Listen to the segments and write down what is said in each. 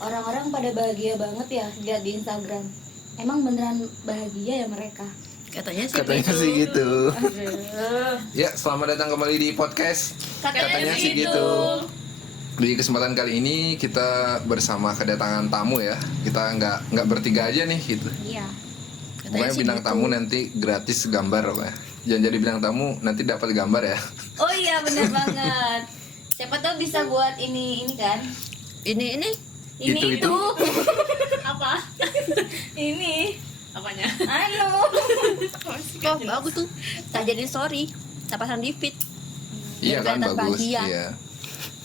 orang-orang pada bahagia banget ya lihat di Instagram. Emang beneran bahagia ya mereka? Katanya sih gitu. Ya, selamat datang kembali di podcast. Katanya sih gitu. Di kesempatan kali ini kita bersama kedatangan tamu ya. Kita nggak bertiga aja nih gitu. Iya. Pokoknya bintang tamu nanti gratis gambar ya. Jangan jadi bintang tamu nanti dapat gambar ya. Oh iya bener banget. Siapa tahu bisa buat ini kan? Ini Itu. Apa? Ini apanya? anu. Oh, bagus tuh. Tak jadi story, tak pasang di feed. Iya kan, kelihatan bagus. bahagia. Iya.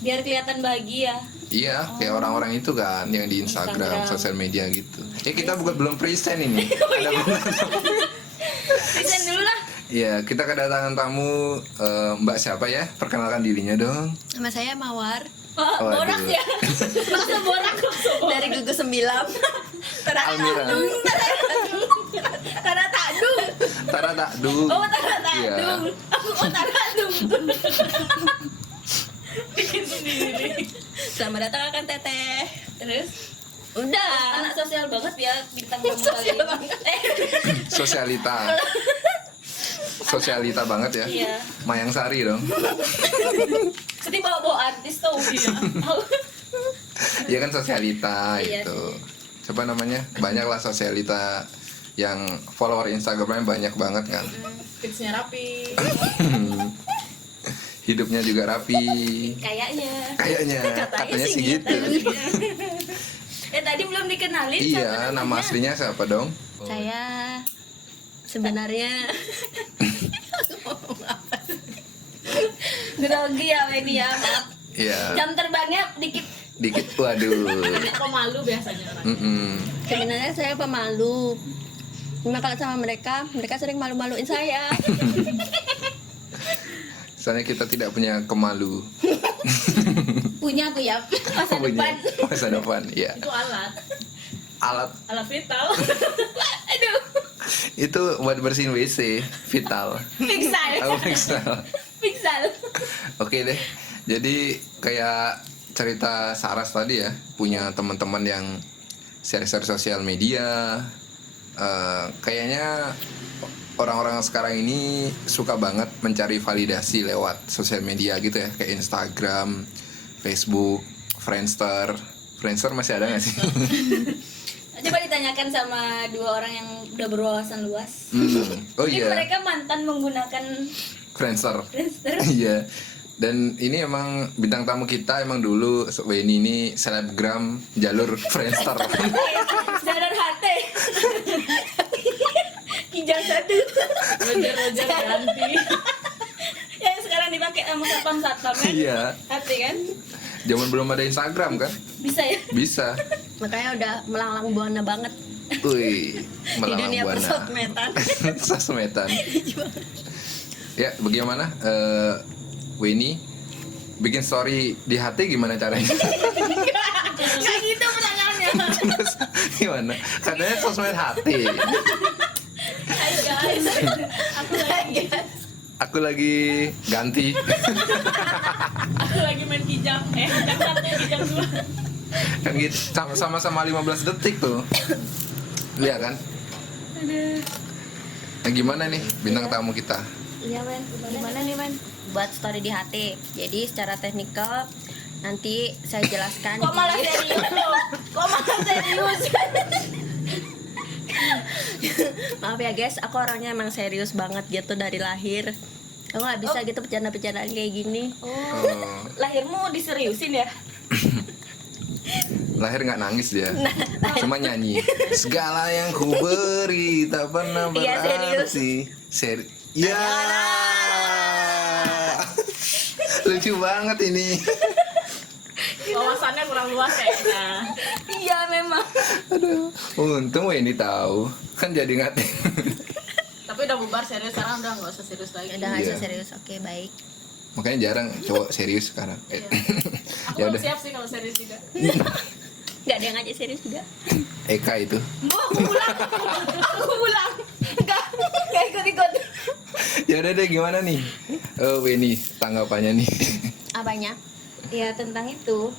Biar kelihatan bahagia. Iya, kayak orang-orang itu kan yang di Instagram, sosial media gitu. Ya kita belum present ini. Ada Present dulu lah. Iya, kita kedatangan tamu Mbak siapa ya? Perkenalkan dirinya dong. Sama saya Mawar Oh, Waduh. borak ya. Masa borak dari Gugus 9. Almira. Tara Tadung. Tara Takdung. Oh, Tara Iya. Tadung. Oh, Tara Tadung. Bikin sendiri. Selamat datang Kak Teteh. Terus Udah. anak sosial banget ya bintang tamu kali ini. Sosialita banget ya. Iya. Mayang Sari dong. Sedih bawa artis tau dia. Iya kan sosialita Iya itu. Siapa namanya? Banyak lah sosialita yang follower Instagramnya banyak banget kan. Fitsnya rapi. Hidupnya juga rapi. Kayaknya. Katanya sih gitu. Tadi belum dikenalin. Iya, nama aslinya siapa dong? Saya sebenarnya Grogi ya Weni ya, maaf. Iya, Jam terbangnya dikit. waduh. pemalu biasanya orang. sebenarnya saya pemalu. Cuma kalau sama mereka sering malu-maluin saya. Soalnya kita tidak punya kemalu. Punya aku ya. Masa depan. Masa depan, iya. Itu alat Alat vital. Aduh. itu buat bersihin WC, vital. Pixel. Aku pixel. Pixel. Oke deh. Jadi kayak cerita Saras tadi ya, punya teman-teman yang share-share sosial media. Kayaknya orang-orang sekarang ini suka banget mencari validasi lewat sosial media gitu ya, kayak Instagram, Facebook, Friendster. Friendster masih ada nggak sih? Coba ditanyakan sama dua orang yang udah berwawasan luas. Oh Jadi iya, mereka mantan menggunakan Friendster. Friendster. Iya. Dan ini emang bintang tamu kita emang dulu Weni ini selebgram jalur Friendster. Sadar hati. Kijang satu. Roger ganti. Yang sekarang dipakai sama satpam kan? Iya. Hati kan? Zaman belum ada Instagram kan? Bisa ya? Bisa. Makanya udah melanglang buana banget Wih, di dunia persosmedan. Sosmedan. Ya, bagaimana Weni bikin story di hati gimana caranya? Kayak gitu pertanyaannya. Terus gimana? Katanya sosmed hati. Hai guys. Aku lagi ganti. Aku lagi main kijang. Kijang satu, kijang dua. Kan gitu sama-sama 15 detik tuh. Lihat kan? Nah, gimana nih bintang tamu kita? Iya men. Gimana nih men? Buat story di hati. Jadi secara teknikal nanti saya jelaskan. Kok malah serius loh? Kok malah serius? Maaf ya guys, aku orangnya emang serius banget gitu dari lahir. Aku nggak bisa gitu bercanda-bercandaan kayak gini. Oh, Lahirmu diseriusin ya? lahir nggak nangis dia, cuma nyanyi. Segala yang ku beri tak pernah Iya, berarti. Ya. Lucu banget ini. Wawasannya kurang luas kayaknya. Iya memang. Aduh, untung ini tahu. Kan jadi ngatain. Tapi udah bubar serius sekarang, udah nggak usah serius lagi. Udah nggak Iya. usah serius, oke baik. Makanya jarang cowok serius sekarang. Aku Ya udah. siap sih kalau serius juga. Nggak ada yang ngajak serius juga. Eka itu. Aku pulang. Nggak ikut-ikut. Ya udah deh, gimana nih? Weni, tanggapannya nih. Apanya? Ya tentang itu,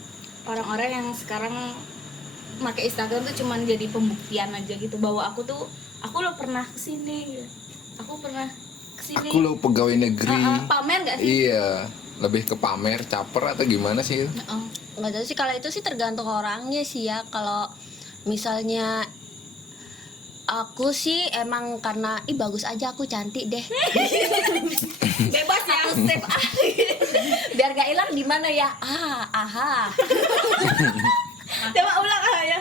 orang-orang yang sekarang pakai Instagram tuh cuman jadi pembuktian aja gitu bahwa aku lo pernah kesini gitu. Aku pernah kesini. Aku lo pegawai negeri. Pamer gak sih? Iya, lebih ke pamer, caper atau gimana sih? Nggak tahu sih, kalau itu sih tergantung orangnya sih ya. Kalau misalnya aku sih emang karena bagus aja, aku cantik deh. Bebas ya. Aku save biar gak hilang di mana ya. Aha. Coba ulang ya.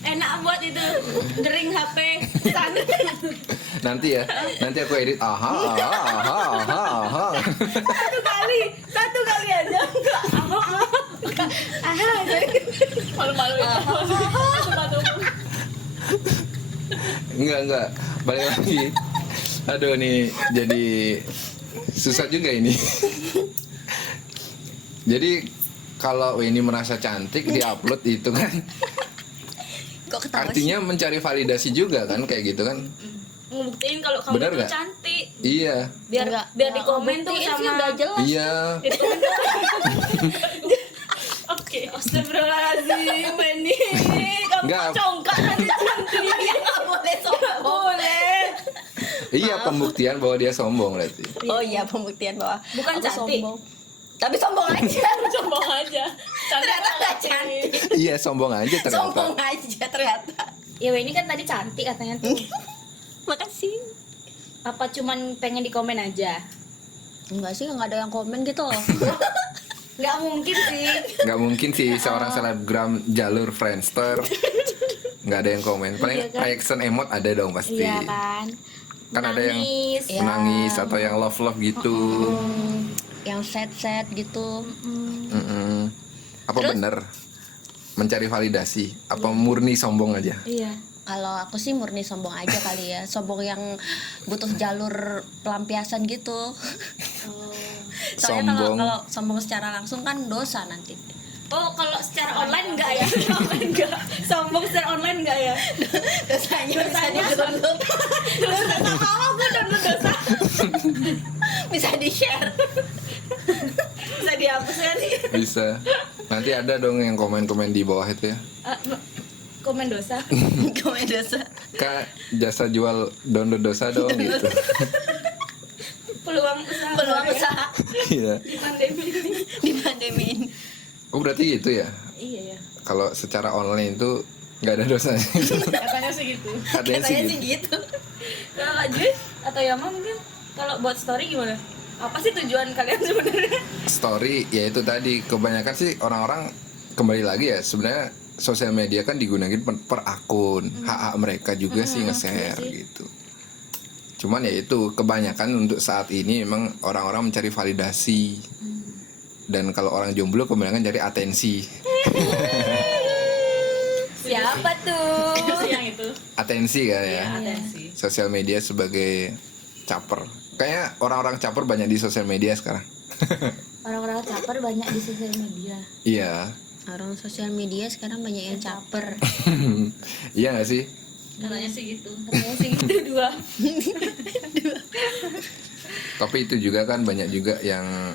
Enak buat itu dering HP sana. Nanti aku edit aha. Satu kali aja. Malu-malu Enggak, balik lagi. Aduh nih, jadi susah juga ini. Jadi kalau ini merasa cantik diupload itu kan Kok ketawa artinya mencari validasi juga kan, kayak gitu kan. ngebuktiin kalau kamu Bener tuh nggak? cantik. Iya. Biar di komen tuh buktiin sih sama udah jelas. Iya. di komen tuh. Oke, astagfirullahaladzim ini. Kamu Nggak. congkak nanti cantik. Nggak boleh sombong. Boleh. Iya, pembuktian bahwa dia sombong berarti. Oh iya, pembuktian bahwa Bukan aku cantik. sombong. Tapi sombong aja. Sombong aja. Ternyata nggak cantik. Iya, sombong aja Sombong ternyata. aja ternyata. Ya ini kan tadi cantik katanya tuh. Makasih. Apa cuman pengen di komen aja? Enggak sih, nggak ada yang komen gitu loh. Nggak mungkin sih. Nggak mungkin sih seorang selebgram jalur Friendster nggak ada yang komen. Paling Iya kan? reaction emot ada dong pasti. Iya kan. Kan ada yang Nangis. Iya. menangis atau yang love gitu. Yang sad gitu. Mm-mm. Apa Terus? bener mencari validasi? Apa murni sombong aja? Iya. Kalau aku sih murni sombong aja kali ya. Sombong yang butuh jalur pelampiasan gitu. Soalnya Sombong. kalau sombong secara langsung kan dosa nanti. Oh, kalau secara online enggak ya? Online enggak. Sombong secara online enggak ya? Dosanya bisa Dosanya di-download. Enggak mau gue download dosa. Bisa di-share. Bisa dihapus kan? Bisa. Nanti ada dong yang komen-komen di bawah itu ya. Komen dosa. Komen dosa. Kak, jasa jual download dosa dong gitu. Peluang usaha. Peluang usaha Iya. Di pandemi ini. di pandemi ini. Oh, berarti gitu ya. Iya ya. Kalau secara online itu nggak ada dosanya. Katanya sih gitu. Katanya sih gitu. gitu. Kalau Kak Juy atau Yama mungkin kalau buat story gimana? Apa sih tujuan kalian sebenarnya? Story ya itu tadi, kebanyakan sih orang-orang kembali lagi ya, sebenarnya sosial media kan digunakan per akun, hak mereka juga sih nge-share iya sih. gitu. Cuman ya itu kebanyakan untuk saat ini memang orang-orang mencari validasi. Dan kalau orang jomblo kebanyakan cari atensi. Siapa tuh? Yang itu Atensi kan ya. atensi. Sosial media sebagai caper. Kayaknya orang-orang caper banyak di sosial media sekarang. Orang-orang caper banyak di sosial media. Iya. Orang sosial media sekarang banyak yang caper. Iya gak sih? Katanya sih gitu. Katanya sih gitu dua. Tapi itu juga kan banyak juga yang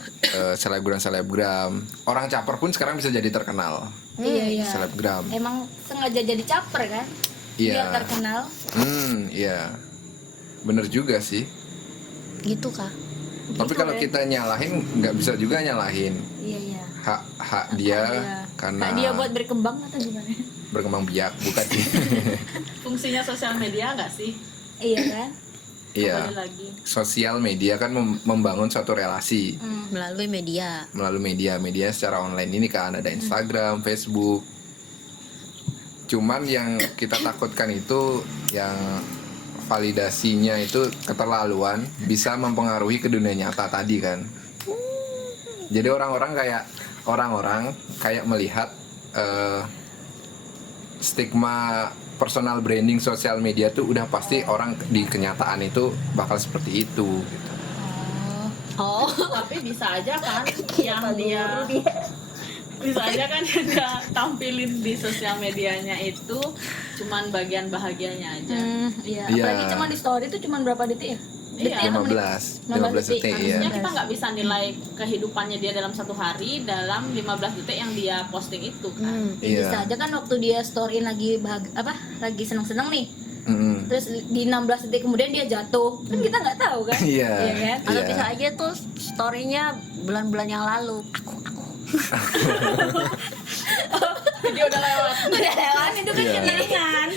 selebgram. Orang caper pun sekarang bisa jadi terkenal. Iya iya. Selebgram. Emang sengaja jadi caper kan? Iya. Biar terkenal. Iya. Bener juga sih. Gitu kah? Tapi Gitu, kalau kan? kita nyalahin nggak bisa juga nyalahin Iya iya. hak dia karena Hak dia buat berkembang atau gimana? berkembang biak, bukan sih. Fungsinya sosial media nggak sih? Iya kan? Iya. Kembali lagi. Sosial media kan membangun suatu relasi Melalui media. melalui media secara online ini kan ada Instagram, Facebook. Cuman yang kita takutkan itu yang validasinya itu keterlaluan bisa mempengaruhi ke dunia nyata tadi kan. Jadi orang-orang kayak melihat stigma personal branding sosial media tuh udah pasti orang di kenyataan itu bakal seperti itu gitu. Oh, Tapi bisa aja kan yang dia bisa aja kan yang dia tampilin di sosial medianya itu cuman bagian bahagianya aja. Iya. Iya. Apalagi cuma di story itu cuma berapa detik ya? Iya. 15 detik ya. Harusnya kita nggak bisa nilai kehidupannya dia dalam satu hari dalam 15 detik yang dia posting itu kan. Iya. Bisa aja kan waktu dia story lagi lagi seneng-seneng nih. Terus di 16 detik kemudian dia jatuh, kan kita nggak tahu kan? Iya. kan? Atau Iya. bisa aja tuh story-nya bulan-bulan yang lalu. Dia udah lewat. Udah lewat Itu kan Iya. kenangan.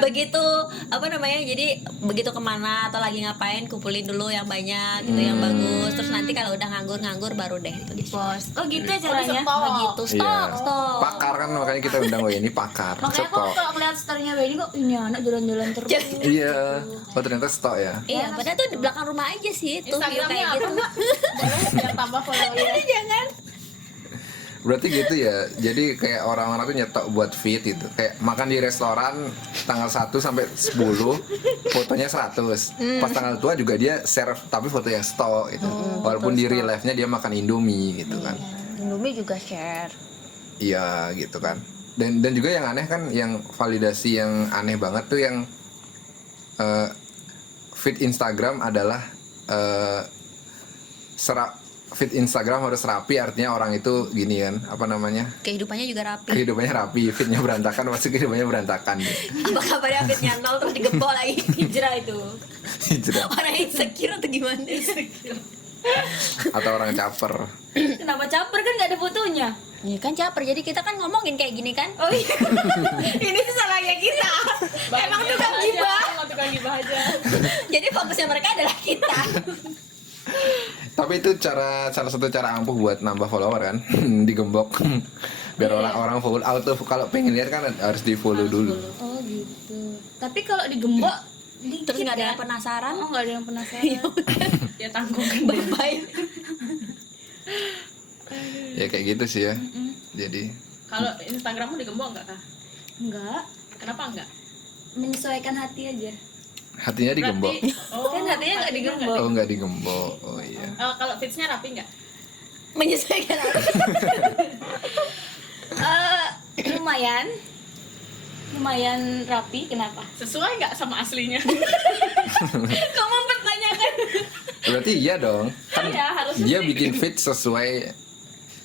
begitu jadi begitu kemana atau lagi ngapain kumpulin dulu yang banyak gitu, yang bagus, terus nanti kalau udah nganggur baru deh itu di post. Oh gitu ya caranya. Begitu stok Pakar kan, makanya kita undang ini pakar. Makanya Stok. kok kalau ngeliat story-nya Benny kok ini anak jalan-jalan terus. Iya. Oh ternyata stok ya. Iya, padahal tuh di belakang rumah aja sih tuh view Instagramnya kayak apa gitu. Mbak? Boleh biar tambah follower. Jangan. Berarti gitu ya. Jadi kayak orang-orang tuh nyetok buat feed itu. Kayak makan di restoran tanggal 1 sampai 10 fotonya 100. Pas tanggal tua juga dia share tapi foto yang stok itu. Walaupun di real life-nya dia makan Indomie gitu kan. Indomie juga share. Iya gitu kan. Dan juga yang aneh kan, yang validasi yang aneh banget tuh yang feed Instagram adalah feed Instagram harus rapi, artinya orang itu gini kan, apa namanya, Kehidupannya juga rapi. kehidupannya rapi, feednya berantakan, pasti kehidupannya berantakan. Apa kabarnya fitnya nol terus digembok lagi? Hijrah itu. Hijrah. Orang insecure atau gimana? Atau orang caper. Kenapa caper kan nggak ada fotonya? Iya kan caper, jadi kita kan ngomongin kayak gini kan. Oh iya. Ini tuh salahnya kita. Emang tukang gibah. Emang tukang gibah aja. Jadi fokusnya mereka adalah kita. Tapi itu salah satu cara ampuh buat nambah follower kan. Digembok. Biar orang-orang follow auto, kalau pengen lihat kan harus di follow dulu. Oh gitu. Tapi kalau digembok Terus nggak ada yang penasaran. Oh nggak ada yang penasaran. Dia tanggungkan. Bye. Ya kayak gitu sih ya. Jadi Kalau Instagrammu digembok nggak kah? Enggak. Kenapa enggak? Menyesuaikan hati aja. hatinya digembok. Kan hatinya nggak digembok. Oh nggak digembok. Oh iya. Kalau feeds-nya rapi nggak? Menyesuaikan apa? Lumayan rapi. Kenapa? Sesuai nggak sama aslinya? Kamu mempertanyakan. Berarti iya dong. Kan Iya, harusnya dia sih. bikin feed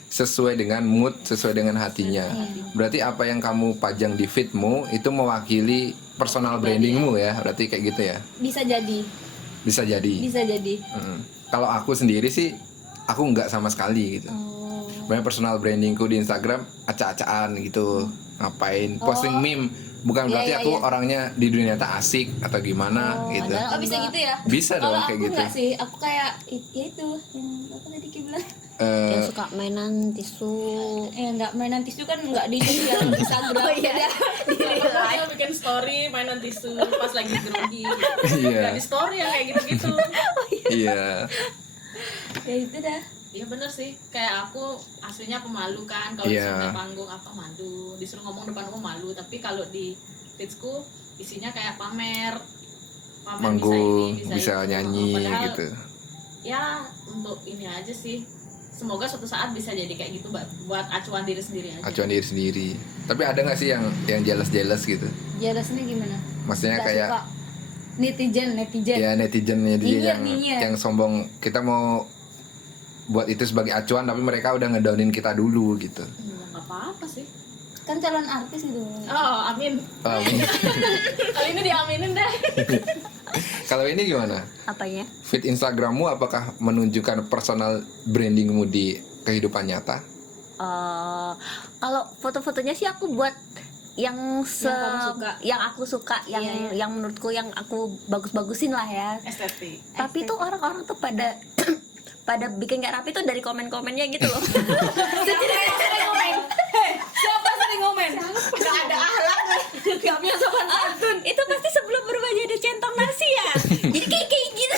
sesuai dengan mood, sesuai dengan hatinya. Berarti apa yang kamu pajang di feedmu itu mewakili personal brandingmu ya. Berarti kayak gitu ya. Bisa jadi. Bisa jadi. Bisa jadi. Kalau aku sendiri sih, aku nggak sama sekali gitu. Oh. Banyak personal brandingku di Instagram acak-acakan gitu, ngapain, posting meme. Bukan berarti Iya, aku iya. orangnya di dunia nyata asik atau gimana gitu. padahal- Oh bisa gitu ya? Bisa dong Kalau kayak aku gitu. enggak sih, aku kayak ya itu yang apa tadi Ki bilang? Yang suka mainan tisu. Enggak mainan tisu kan enggak di Instagram. Oh, iya. Dia bikin story mainan tisu pas lagi grogi. Iya. Nggak di story yang kayak gitu-gitu. Iya. Ya itu dah. Iya bener sih, kayak aku aslinya pemalu kan, kalau Iya. disuruh naik panggung apa malu, disuruh ngomong depan umum malu, tapi kalau di feedsku isinya kayak pamer Manggung, bisa itu. nyanyi Padahal, gitu. ya untuk ini aja sih, semoga suatu saat bisa jadi kayak gitu buat acuan diri sendiri aja. Acuan diri sendiri. Tapi ada nggak sih yang jealous gitu? Jelasnya gimana? Maksudnya Nggak kayak suka. Netizen. ya netizen Nyinyir, yang nyinyir. yang sombong, kita mau buat itu sebagai acuan tapi mereka udah ngedownin kita dulu gitu. Nggak apa-apa sih. Kan calon artis itu. Oh, amin. Kali ini diaminin deh. Kalau ini gimana? Apanya? Feed Instagrammu apakah menunjukkan personal brandingmu di kehidupan nyata? Kalau foto-fotonya sih aku buat yang kamu suka. yang aku suka, yang Iya, iya. yang menurutku yang aku bagus-bagusin lah ya. Estetik. Tapi tuh orang-orang tuh pada pada bikin gak rapi tuh dari komen-komennya gitu loh. Siapa sering ngomen? Gak ada ahlak, gak punya sopan santun. Itu pasti sebelum berubah jadi centong nasi ya. Jadi kayak gitu.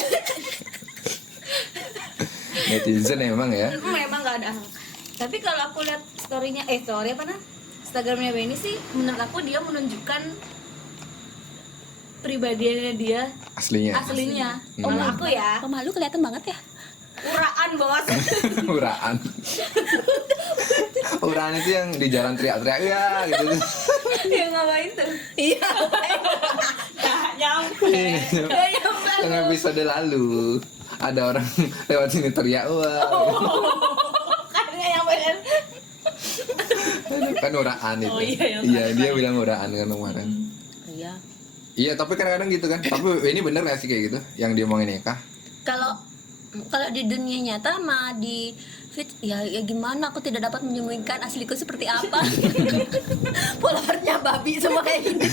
Netizen emang ya. Memang nggak ada. Tapi kalau aku lihat story apa nah? Instagramnya Benny sih, menurut aku dia menunjukkan pribadiannya dia Aslinya. aslinya. Menurut aku ya, Pemalu kelihatan banget ya. uraan bos. Uraan. Uraan itu yang di jalan teriak-teriak ya gitu. Dia ngapain tuh? Iya. Gak nyampe. Gak nyampe Yang episode lalu ada orang lewat sini teriak wah. Karena yang benar. Kan uraan itu. Oh, iya, yang Iya, tadi. dia bilang uraan kan kemarin. Iya. Iya, tapi kadang-kadang gitu kan. Tapi ini bener gak sih kayak gitu? Yang dia omongin Eka? Kalau di dunia nyata mah di fit ya gimana, aku tidak dapat menyembunyikan asliku seperti apa. Followernya babi semua kayak gini.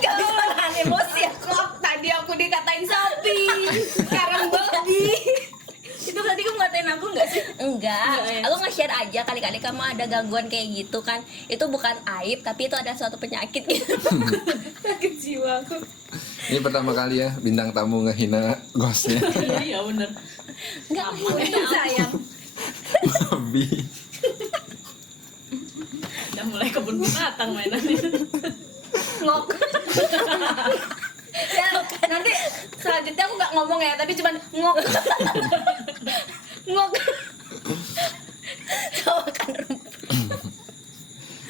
Gak bisa nahan emosi aku. Tadi aku dikatain sapi, sekarang babi. Itu tadi kamu ngatain aku nggak sih? Enggak, Enggak, ya? aku nge-share aja kali-kali kamu ada gangguan kayak gitu kan. Itu bukan aib, tapi itu ada suatu penyakit gitu. Sakit jiwa aku. Ini pertama kali ya bintang tamu ngehina ghostnya. Iya bener. Enggak, Untung sayang. Babi. Udah mulai kebun binatang mainannya. Ngok. Ya, nanti selanjutnya aku nggak ngomong ya, tapi cuman ngok. Ngok. Tawakan rumput.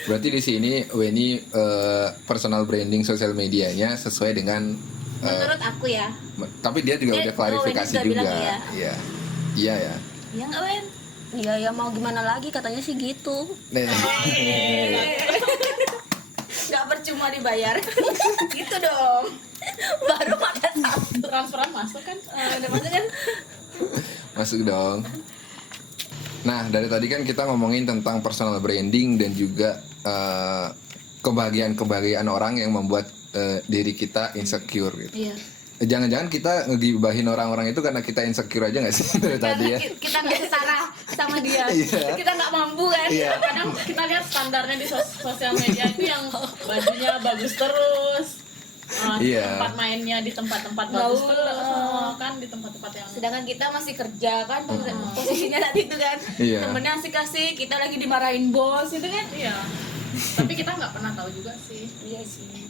Berarti di sini Weni personal branding sosial medianya sesuai dengan Menurut aku ya. tapi dia juga udah klarifikasi Weni juga juga. bilang iya. Iya. Iya ya. Iya nggak Wen? Iya ya, mau gimana lagi, katanya sih gitu. Nih. Nggak percuma dibayar. Gitu dong. Baru ada satu. Transferan masuk kan? Udah masuk kan? Masuk dong. Nah, dari tadi kan kita ngomongin tentang personal branding dan juga kebahagiaan-kebahagiaan orang yang membuat diri kita insecure gitu. Iya. Jangan-jangan kita ngegibahin orang-orang itu karena kita insecure aja nggak sih dari tadi ya? Kita nggak setara sama dia. Iya. Kita nggak mampu kan? Iya. Kadang kita lihat standarnya di sosial media itu yang bajunya bagus terus. Iya. Tempat mainnya di tempat-tempat Gaul, bagus terus. Kan di tempat-tempat yang Sedangkan kita masih kerja kan, posisinya tadi itu kan. Iya. Temennya asik-asik, kita lagi dimarahin bos itu kan. iya. Tapi kita nggak pernah tahu juga sih. Iya sih.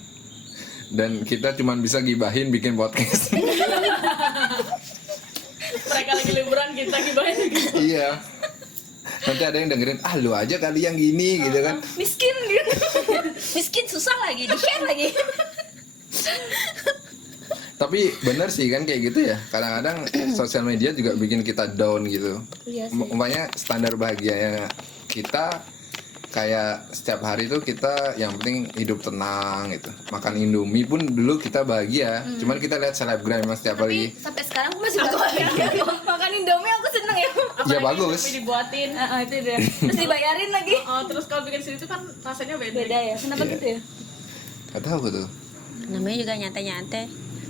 Dan kita cuma bisa gibahin bikin podcast. Mereka lagi liburan kita gibahin gitu. Iya. Nanti ada yang dengerin, ah lu aja kali yang gini gitu kan. Miskin gitu. Miskin susah lagi, di-share lagi. Tapi bener sih kan kayak gitu ya. Kadang-kadang sosial media juga bikin kita down gitu. Iya sih. Umpamanya standar bahagianya kita kayak setiap hari tuh kita yang penting hidup tenang gitu. Makan Indomie pun dulu kita bahagia. Cuman kita lihat selebgram emang setiap Tapi hari. sampai sekarang aku masih bahagia. Makan Indomie aku seneng ya. Ya bagus. Tapi dibuatin. Itu dia. Terus dibayarin lagi. Terus kalau bikin sendiri itu kan rasanya beda. Beda ya. Kenapa Iya. gitu ya? Gak tahu tuh. Namanya juga nyantai-nyantai.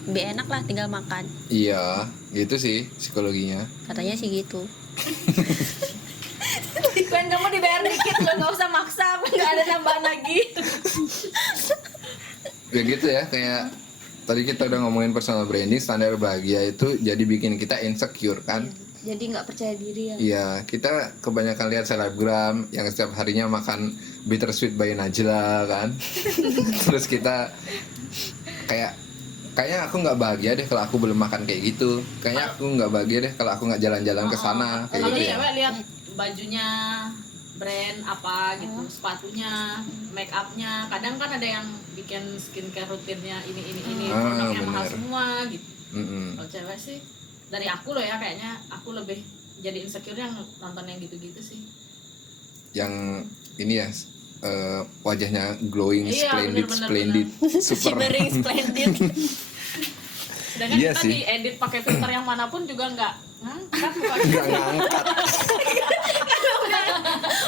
Lebih enak lah tinggal makan. Iya, gitu sih psikologinya. Katanya sih gitu. Kan kamu dibayar dikit loh, nggak usah maksa, nggak ada tambahan lagi. Ya gitu ya, kayak tadi kita udah ngomongin personal branding, standar bahagia itu jadi bikin kita insecure kan. Jadi nggak percaya diri ya. Iya, kita kebanyakan lihat selebgram yang setiap harinya makan bittersweet by Najla kan. Terus kita kayaknya aku nggak bahagia deh kalau aku belum makan kayak gitu. Kayaknya aku nggak bahagia deh kalau aku nggak jalan-jalan ke sana kayak Kalau gitu ya. cewek lihat bajunya brand apa gitu, sepatunya, make upnya. Kadang kan ada yang bikin skincare rutinnya ini produknya mahal bener. semua gitu. Mm-mm. Kalau cewek sih dari aku loh ya, kayaknya aku lebih jadi insecure yang nonton yang gitu-gitu sih. Yang ini ya wajahnya glowing, Iya, splendid, bener-bener, splendid, super. Shimmering splendid. Sedangkan Iya kita sih. diedit pakai filter yang manapun juga nggak ngangkat mukanya. Nggak ngangkat.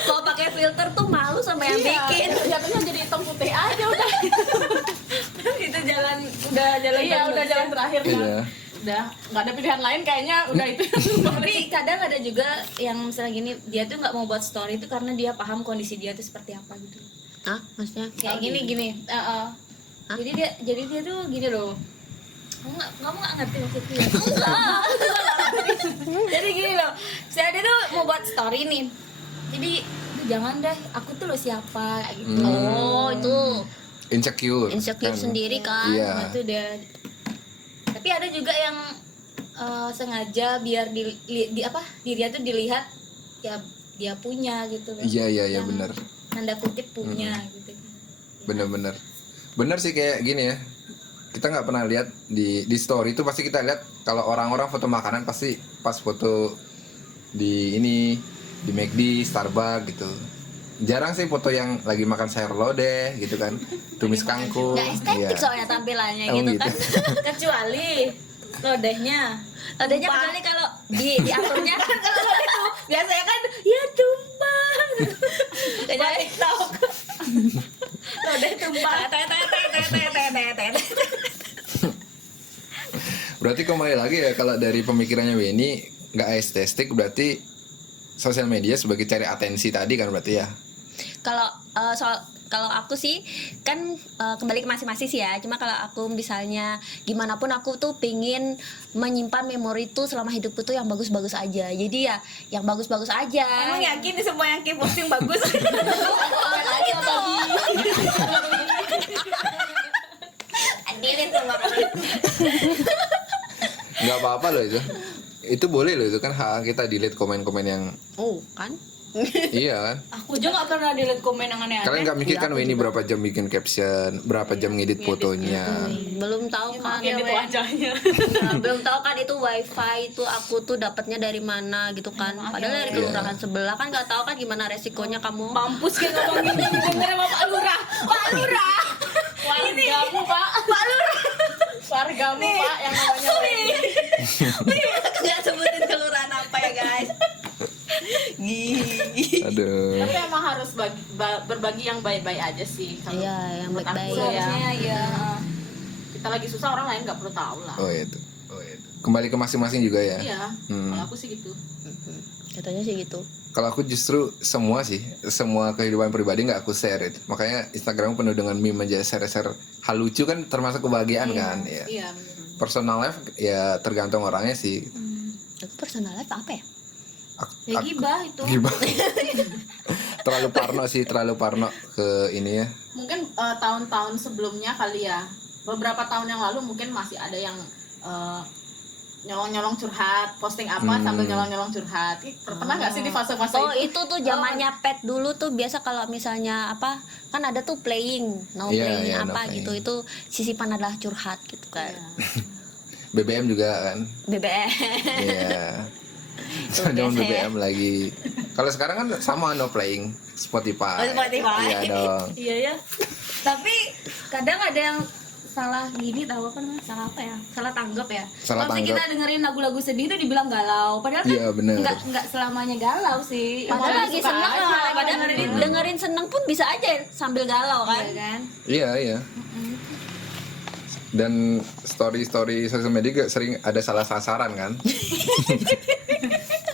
Kalau pakai filter tuh malu sama yang Iya, bikin. jatuhnya jadi hitam putih aja udah. Itu jalan udah jalan. Iya, udah jalan terakhir kan. Iya. Udah nggak ada pilihan lain kayaknya, udah itu. Tapi kadang ada juga yang misalnya gini, dia tuh nggak mau buat story itu karena dia paham kondisi dia tuh seperti apa gitu. Hah, maksudnya? Kayak gini. Hah? Jadi dia tuh gini loh. Kamu nggak ngerti maksudku ya? Jadi gini loh, saya dia tuh mau buat story nih. Jadi jangan deh, aku tuh lo siapa kayak gitu. Oh, itu Insecure. insecure kan. sendiri kan. Iya. Nah, itu dia. Tapi ada juga yang sengaja biar dirinya tuh dilihat ya dia punya gitu loh. Iya Yang benar. Tanda kutip punya gitu. Bener-bener sih kayak gini ya. kita nggak pernah lihat di story itu pasti kita lihat kalau orang-orang foto makanan pasti pas foto di McD, Starbucks gitu. Jarang sih foto yang lagi makan sayur lodeh gitu kan, tumis kangkung. Nggak estetik soalnya tampilannya Oh, gitu gitu. kan. Kecuali lodehnya. Adanya Tumpah. kecuali kalau diaturnya Kalau lodeh tuh biasanya kan ya tumpah. Kayak TikTok. Lodeh tumpah. Berarti kembali lagi ya kalau dari pemikirannya Weni nggak estetik berarti sosial media sebagai cari atensi tadi kan berarti ya. Kalau aku sih kan kembali ke masing-masing sih ya. Cuma kalau aku misalnya gimana pun aku tuh pingin menyimpan memori tuh selama hidupku tuh yang bagus-bagus aja. Jadi ya yang bagus-bagus aja. Emang yakin nih semua yang posting bagus? lagi tadi. Adilin semua kali. Nggak apa-apa loh itu. Itu boleh loh, itu kan hak kita delete komen-komen yang Oh kan? iya kan. Aku aja nggak pernah dilihat komen yang aneh-aneh. Kalian nggak mikir Iya, kan aku ini juga. berapa jam bikin caption, berapa jam ngedit fotonya. Belum tahu kan. Yang itu wajahnya. Nah, belum tahu kan itu wifi itu aku tuh dapatnya dari mana gitu kan. Padahal dari kelurahan sebelah kan nggak tahu kan gimana resikonya kamu. Mampus kayak ngomongin ini dengerin sama Pak Lurah. Pak Lurah. Wargamu Pak. Pak Lurah. Wargamu Pak yang namanya Weni. Nggak sebutin kelurahan apa ya guys. Aduh. Tapi emang harus berbagi yang baik-baik aja sih. Kalau Iya, yang menurut aku baik-baik. ya. Harusnya ya. Kita lagi susah, orang lain nggak perlu tahu lah. Oh itu. Kembali ke masing-masing juga ya. Iya, Hmm. kalau aku sih gitu. Katanya sih gitu. Kalau aku justru semua kehidupan pribadi nggak aku share itu. Makanya Instagram penuh dengan meme aja, share hal lucu kan termasuk kebahagiaan kan. Ya. Iya, bener. Personal life ya tergantung orangnya sih. Aku personal life apa ya? Ya gibah itu. Gimana? terlalu parno ke ini ya. Mungkin tahun-tahun sebelumnya kali ya, beberapa tahun yang lalu mungkin masih ada yang nyolong-nyolong curhat, posting apa sambil nyolong-nyolong curhat. Pernah nggak sih di fase-fase Oh itu? itu tuh zamannya pet dulu tuh biasa kalau misalnya apa kan ada tuh playing, Iya, playing iya, no apa playing. gitu itu sisipan adalah curhat gitu kan. BBM juga kan. BBM. Iya. Zaman BBM lagi. Kalau sekarang kan sama no playing Spotify. Oh, Spotify. Iya dong. Iya ya. Tapi kadang ada yang salah gini tahu apa namanya? Salah apa ya? Salah tanggap ya. Salah Kalau misalnya kita tanggap. dengerin lagu-lagu sedih itu dibilang galau. Padahal kan Iya, bener. nggak selamanya galau sih. Padahal Emang lagi suka seneng aja, lah, padahal dengerin itu. dengerin seneng pun bisa aja sambil galau kan. Iya kan? Iya. Dan story sosial media juga sering ada salah sasaran kan.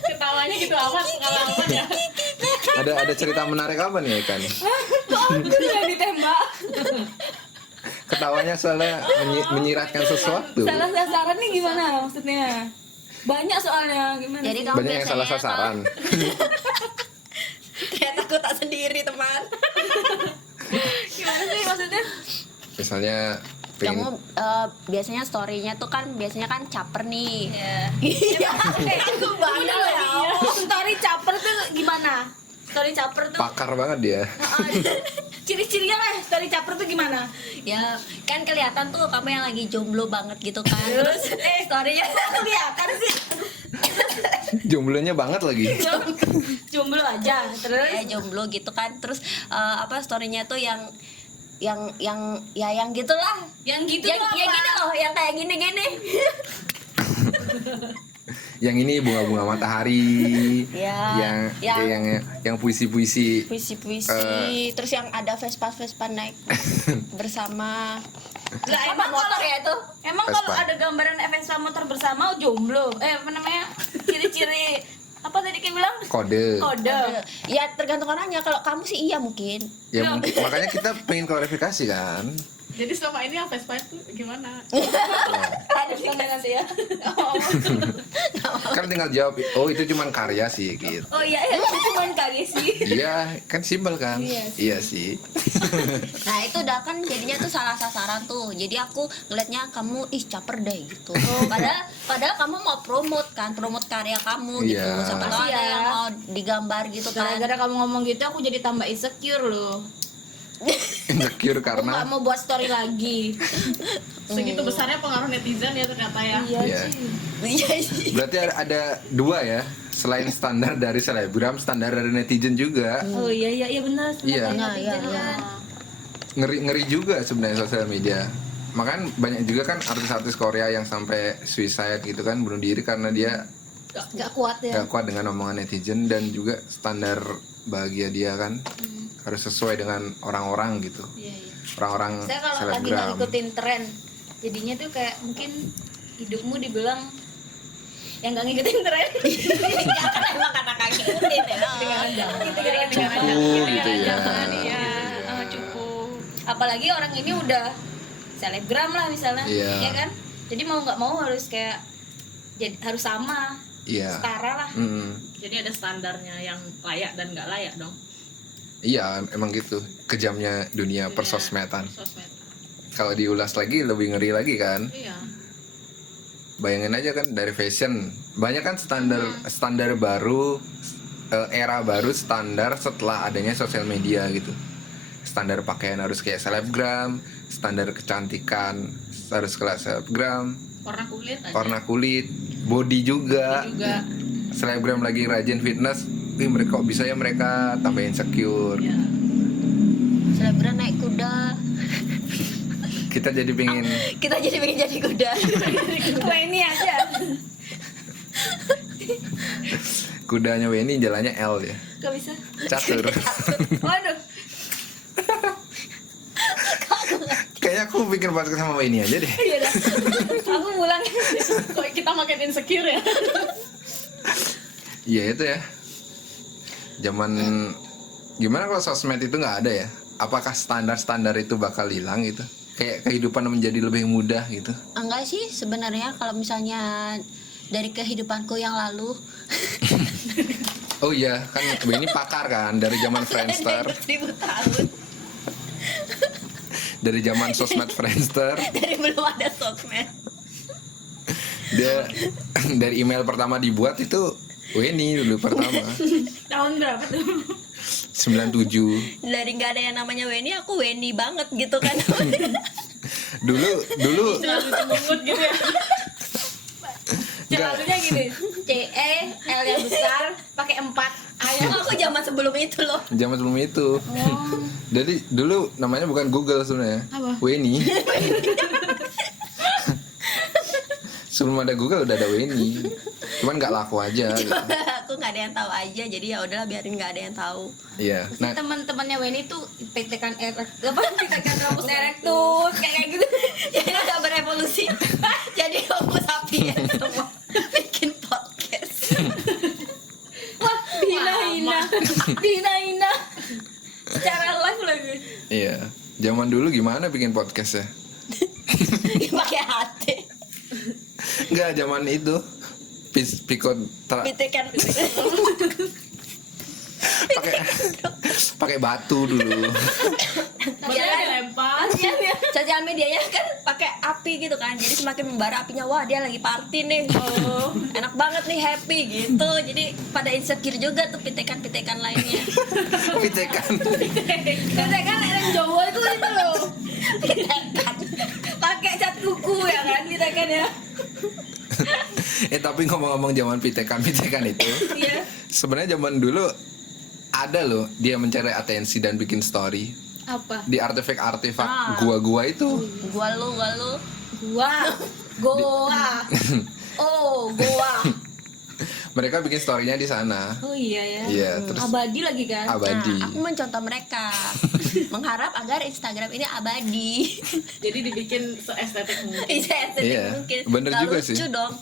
Ketawanya gitu amat pengalaman ya. ada cerita menarik apa nih kan? Itu yang ditembak. Ketawanya soalnya menyiratkan sesuatu. Salah sasaran nih gimana maksudnya? Banyak soalnya gimana? Jadi sih? kamu Banyak yang salah biasanya sasaran. Ternyata aku tak sendiri teman. Gimana sih maksudnya? Misalnya Kamu pengen biasanya story-nya tuh kan biasanya kan caper nih. Iya. Aku banget ya. Story caper tuh gimana? Story caper tuh pakar banget dia. ciri-cirinya lah story caper tuh gimana? Ya kan kelihatan tuh kamu yang lagi jomblo banget gitu kan. Terus story-nya Kelihatan sih. Jomblonya banget lagi. Jomblo aja. Terus jomblo gitu kan. Terus apa story-nya tuh yang gitulah. yang gitu Yang tuh apa? gini loh, yang kayak gini-gini. Yang ini bunga-bunga matahari. Ya, yang puisi-puisi. Puisi-puisi, terus yang ada Vespa naik bersama. Lah Apa emang motor kalau ya itu? Emang Vespa. kalau ada gambaran Vespa motor bersama jomblo. Apa namanya? Ciri-ciri apa tadi kayak bilang? Kode. Kode. Ya tergantung orangnya. Kalau kamu sih iya mungkin. Ya makanya kita pengen klarifikasi kan. Jadi selama ini yang Vespa itu gimana? Ada nanti ya. Kan tinggal jawab, oh itu cuman karya sih gitu. Oh iya, itu cuma kali sih. Iya, kan simpel kan? Iya sih. Nah itu udah kan jadinya tuh salah sasaran tuh. Jadi aku ngeliatnya kamu caper deh gitu. Padahal kamu mau promote karya kamu gitu. Iya. Siapa tahu Makasih ada ya. yang mau digambar gitu kan. Gara-gara kamu ngomong gitu aku jadi tambah insecure loh. insecure Aku nggak karena mau buat story lagi. Segitu besarnya pengaruh netizen ya ternyata ya. Iya. Iya sih. Berarti ada dua ya, selain standar dari selebgram, standar dari netizen juga. Oh iya benar. Iya. Netizen Iya. kan. Ngeri juga sebenarnya sosial media. Makanya banyak juga kan artis-artis Korea yang sampai suicide gitu kan, bunuh diri karena dia Nggak kuat ya. gak kuat dengan omongan netizen, dan juga standar bahagia dia kan harus sesuai dengan orang-orang gitu. Iya. Orang-orang Saya kalau lagi nggak selebgram. ngikutin tren, jadinya tuh kayak mungkin hidupmu dibilang yang nggak ngikutin tren. Ya kan emang kata kaki ngikutin ya. Cukup gitu ya. Iya, cukup. Apalagi orang ini udah selebgram lah misalnya, Iya. ya kan? Jadi mau nggak mau harus kayak jadi harus sama, Iya. setara lah. Jadi ada standarnya yang layak dan nggak layak dong. Iya, emang gitu. Kejamnya dunia persosmedan. Sosmed. Kalau diulas lagi lebih ngeri lagi kan. Iya. Bayangin aja kan dari fashion. Banyak kan standar baru, era baru standar setelah adanya sosial media gitu. Standar pakaian harus kayak selebgram, standar kecantikan harus kayak selebgram, warna kulit, body juga. Selebgram lagi rajin fitness, mereka kok bisa ya mereka tambah insecure. Iya. Selebgram naik kuda. Kita jadi pengen Kita jadi pengen jadi kuda. Wah ini aja. kudanya Weni jalannya L ya. Gak bisa. Catur. Waduh. Kayaknya aku bikin podcast sama Weni aja deh. Iya dah. Aku pulang. Kok kita makin insecure ya? Iya itu ya. Zaman gimana kalau sosmed itu nggak ada ya? Apakah standar-standar itu bakal hilang gitu? Kayak kehidupan menjadi lebih mudah gitu. Enggak sih sebenarnya kalau misalnya dari kehidupanku yang lalu. Oh iya, kan Weni pakar kan dari zaman Friendster, 1000 tahun dari zaman sosmed Friendster. dari belum ada sosmed. Dia dari email pertama dibuat itu Weni dulu pertama. Tahun berapa tuh? 97. Dari nggak ada yang namanya Weni, aku Weni banget gitu kan. Dulu Mungut gitu ya. Jalanunya gini, CE, L yang besar, pakai 4. Ayah aku zaman sebelum itu loh. zaman sebelum itu. Jadi dulu namanya bukan Google sebenarnya. Apa? Weni. Sebelum ada Google udah ada Weni. Cuman nggak laku aja gitu. Aku nggak ada yang tahu aja, jadi ya udahlah biarin nggak ada yang tahu. Iya. Nah, Teman-temannya Weni tuh PT-kan PT-kan Rambut Erectus kayak gitu. Jadi udah berevolusi. Jadi homo sapiens semua bikin podcast. Wah, dihina secara live lagi. iya. Zaman dulu gimana bikin podcast ya? Pakai hati. Enggak, zaman itu Bitekan. pakai batu dulu. Maksudnya dilempar. Sosial medianya kan pakai api gitu kan, jadi semakin membara apinya. Wah dia lagi party nih, enak banget nih, happy gitu. Jadi pada insecure juga tuh pitekan lainnya. Pitekan. PT-kan yang Jawa itu loh. Pitekan Pakai cat kuku ya kan PT-kan ya. Tapi ngomong-ngomong zaman pitekan itu, Iya. sebenarnya zaman dulu ada loh dia mencari atensi dan bikin story Apa? di artefak gua itu. Gua lu Goa. Oh, Goa. Mereka bikin storynya di sana. Oh iya ya. Iya, terus Abadi lagi kan? abadi. Nah, aku mencontoh mereka, mengharap agar Instagram ini abadi. Jadi dibikin seestetik mungkin. Estetik Iya, mungkin. bener Nggak juga lucu sih. dong.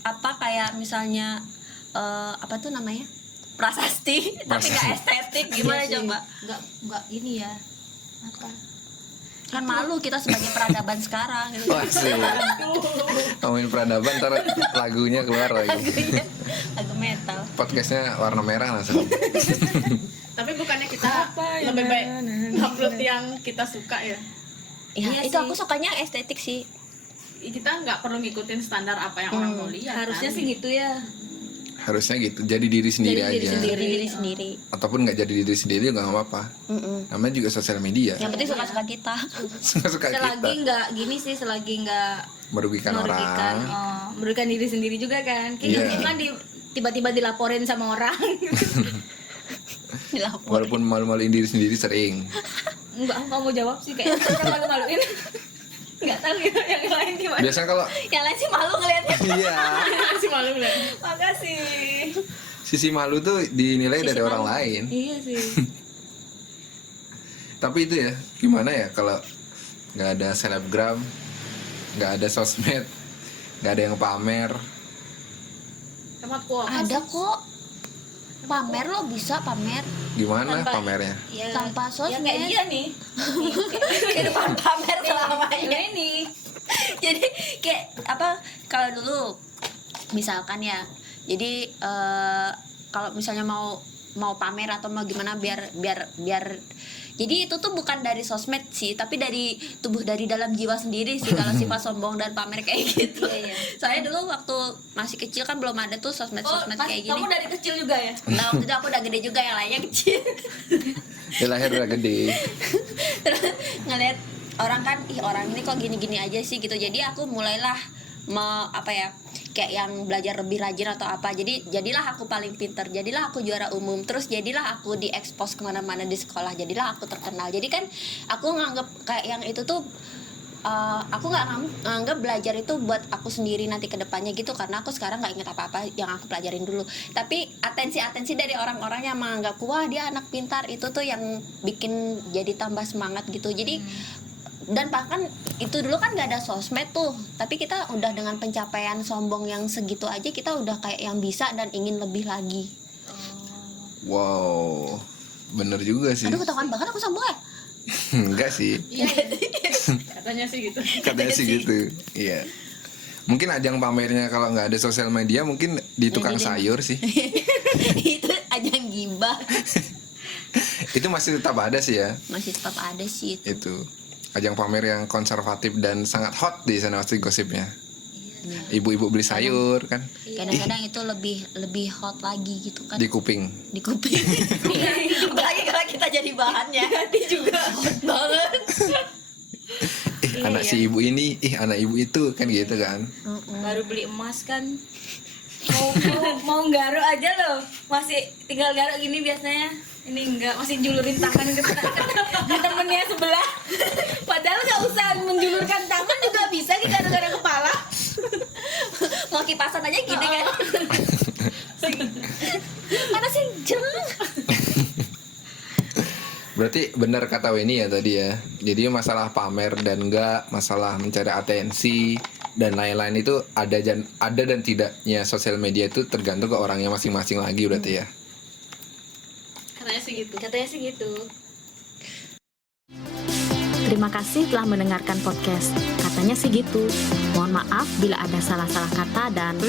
Apa kayak misalnya apa tuh namanya? Prasasti, tapi nggak estetik. Gimana Iya sih. coba? Enggak ini ya. Apa? Kan malu kita sebagai peradaban sekarang gitu. Wah sih. Ngomongin peradaban, ntar lagunya keluar lagi. Lagu metal. Podcastnya warna merah langsung. Tapi bukannya kita lebih baik upload yang kita suka ya? Ya, Iya itu sih. aku sukanya estetik sih. Kita nggak perlu ngikutin standar apa yang orang mau lihat. Harusnya kan? sih gitu ya. Harusnya gitu, jadi diri sendiri Jadi diri aja. sendiri. Diri sendiri. Ataupun nggak jadi diri sendiri juga nggak apa-apa. Namanya juga sosial media. Yang penting suka-suka kita. Suka-suka Selagi kita. nggak gini sih, selagi nggak Merugikan orang. merugikan diri sendiri juga kan. Iya. Kita kan tiba-tiba dilaporin sama orang. Dilapor. Walaupun malu-maluin diri sendiri sering. Enggak, kamu jawab sih kayak pernah malu-maluin. Enggak tahu ya yang lain gimana. Biasanya kalau Yang lain sih malu ngeliatnya. iya, Masih malu nggak? Makasih. sisi malu tuh dinilai dari orang lain. Iya sih. Tapi itu ya, gimana ya kalau nggak ada selebgram, nggak ada sosmed, nggak ada yang pamer. Sama kok. Ada kok. Pamer lo bisa pamer. Gimana Tanpa- pamernya? Ya, Tanpa ya sosmed. kayak dia nih. Kehidupan pamer selamanya. Ini. Jadi kayak apa, kalau dulu misalkan ya, jadi kalau misalnya mau pamer atau mau gimana biar jadi itu tuh bukan dari sosmed sih, tapi dari dari dalam jiwa sendiri sih kalau sifat sombong dan pamer kayak gitu. Iya. Saya dulu waktu masih kecil kan belum ada tuh sosmed kayak gini. Kamu dari kecil juga ya? Nah waktu itu aku udah gede juga, yang lainnya kecil. Dia lahir udah gede. Terus ngeliat orang kan, ih orang ini kok gini-gini aja sih gitu. Jadi aku mulailah kayak yang belajar lebih rajin atau apa. Jadilah aku paling pinter, jadilah aku juara umum, terus jadilah aku diekspos kemana-mana di sekolah, jadilah aku terkenal. Jadi kan aku nganggep kayak yang itu tuh aku nggak nganggep belajar itu buat aku sendiri nanti ke depannya gitu, karena aku sekarang nggak inget apa-apa yang aku pelajarin dulu. Tapi atensi dari orang-orang yang menganggap wah dia anak pintar, itu tuh yang bikin jadi tambah semangat gitu. Jadi dan bahkan itu dulu kan nggak ada sosmed tuh, tapi kita udah dengan pencapaian sombong yang segitu aja kita udah kayak yang bisa dan ingin lebih lagi. Wow, bener juga sih. Aduh ketahuan banget aku sombong ya. Enggak sih, Iya. Katanya sih gitu. katanya sih gitu. Iya. Mungkin ajang pamernya kalau nggak ada sosial media mungkin di tukang sayur sih. Itu ajang gibah. Itu masih tetap ada sih ya. Masih tetap ada sih itu. Itu ajang pamer yang konservatif dan sangat hot di sana pasti gosipnya. Ibu-ibu beli sayur kan Kadang-kadang itu lebih hot lagi gitu kan di kuping. di kuping. Apalagi kalau kita jadi bahannya. Hati juga hot banget. Anak si ibu ini, anak ibu itu kan gitu kan. Baru beli emas kan. Mau garuk aja loh. Masih tinggal garuk gini biasanya. Ini enggak, masih julurin tangan ke temennya sebelah. Padahal nggak usah menjulurkan tangan juga bisa nih gara-gara kepala. Mau kipasan aja gini kan. Mana sih jelek. Berarti benar kata Weni ya tadi ya. Jadi masalah pamer dan enggak, masalah mencari atensi dan lain-lain itu ada dan tidaknya sosial media itu tergantung ke orangnya masing-masing lagi berarti ya. Katanya sih gitu. Katanya sih gitu. Terima kasih telah mendengarkan podcast. Katanya sih gitu. Mohon maaf bila ada salah-salah kata dan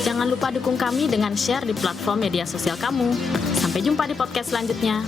jangan lupa dukung kami dengan share di platform media sosial kamu. Sampai jumpa di podcast selanjutnya.